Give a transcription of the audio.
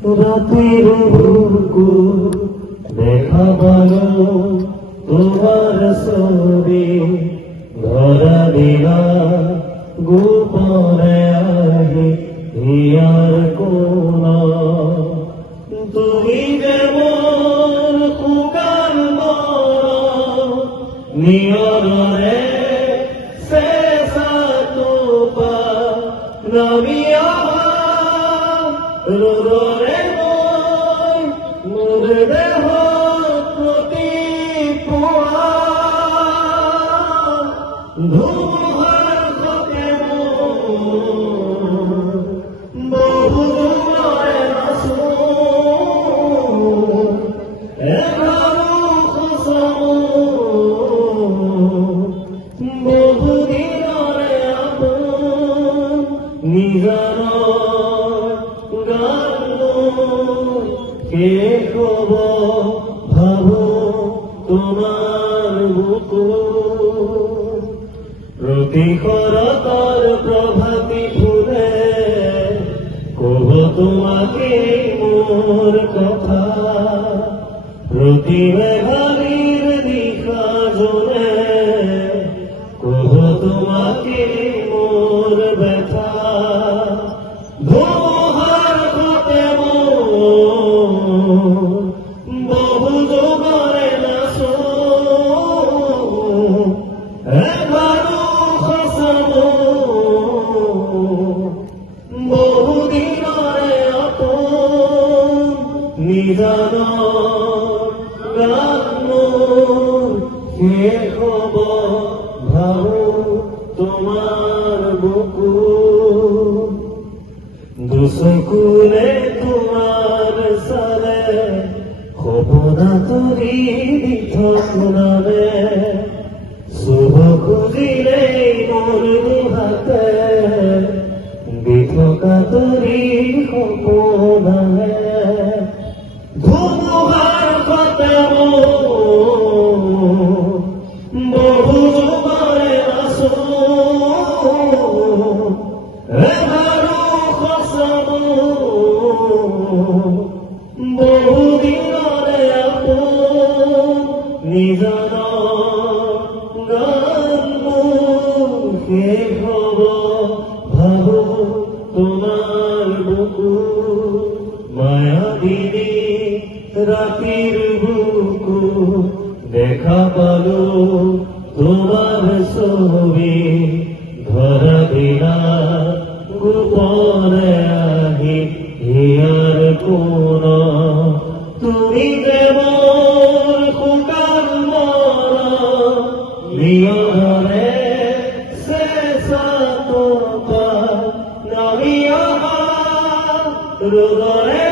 রাতের বুকু দেখা পালো তোমার ছবি ধরা দিলা গোপনে আহি হিয়ার কোন তুমি যেমন কুকার নিয়রে শেষা তোপা নামিয়া রোরে মোর দেহ প্রতি পোয়া ধুমার সতে বহু দূরে আসো এবারও খসম বহু দিনরে আপন নিজার কে কব ভাবো তোমার বুকু প্রতিকরতার প্রভাতি ফুলে কব তোমাকে মোর কথা প্রতি মেঘালির দিশা জনে কব তোমাকে মোর ব্যথা বহু যোগরে নাসো এবারও খসম বহু দিনরে আপন নিজান গান কে হব ভাবো তোমার বুকু দুসকুলে তোমার সালে খবনা তরি দিথ শুনাবে শুভ খুঁজিলে মোর হাতে বিথকা তরি সপনাহে ধুমুহাৰ সতে বহু যুগৰে আছো বহু দিনরে আপন নিজান গান শেষ হব ভাবো তোমার বুকু মায়াবিনী রাতির বুকু দেখা পালো তোমার ছবি ধরা দিলা গোপনে আহি হিয়ার কোন তুমি যেমন কুকার নিয়রে শেষা তোপা নামিয়া রোদরে